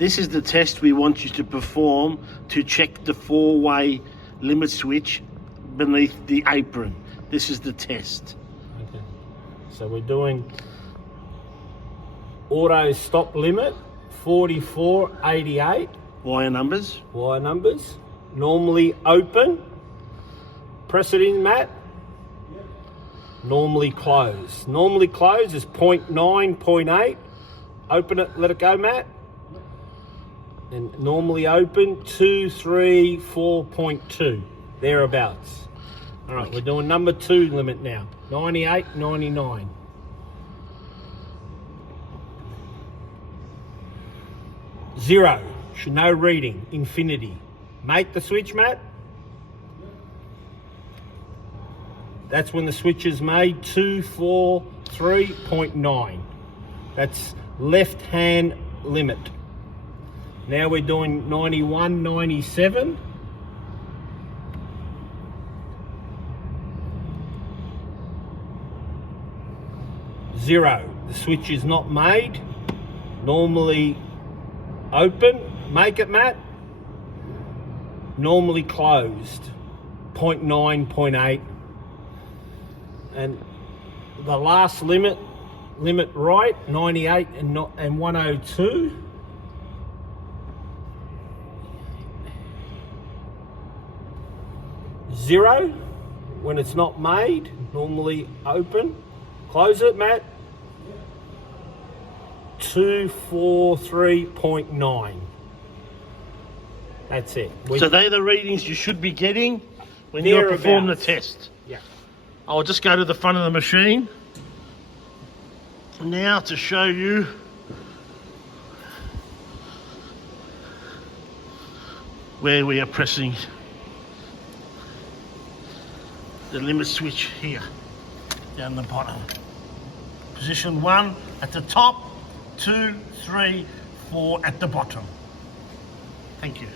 This is the test we want you to perform to check the 4-way limit switch beneath the apron. This is the test. Okay. So we're doing auto stop limit 4488. Wire numbers. Wire numbers. Normally open. Press it in, Matt. Normally close. Normally close is 0.9, 0.8. Open it, let it go, Matt. And normally open 2, 3, 4.2. Thereabouts. All right, we're doing number 2 limit now. 98, 99. Zero. Should no reading. Infinity. Make the switch, Matt. That's when the switch is made. 243.9. That's left hand limit. Now we're doing 91, 97. Zero. The switch is not made. Normally open. Make it, Matt. Normally closed. 0.9, 0.8. And the last limit right, 98 and 102. Zero, when it's not made, normally open. Close it, Matt. 243.9. That's it. So they're the readings you should be getting when you perform the test. Yeah. I'll just go to the front of the machine now to show you where we are pressing the limit switch here, down the bottom. Position 1 at the top, 2, 3, 4 at the bottom. Thank you.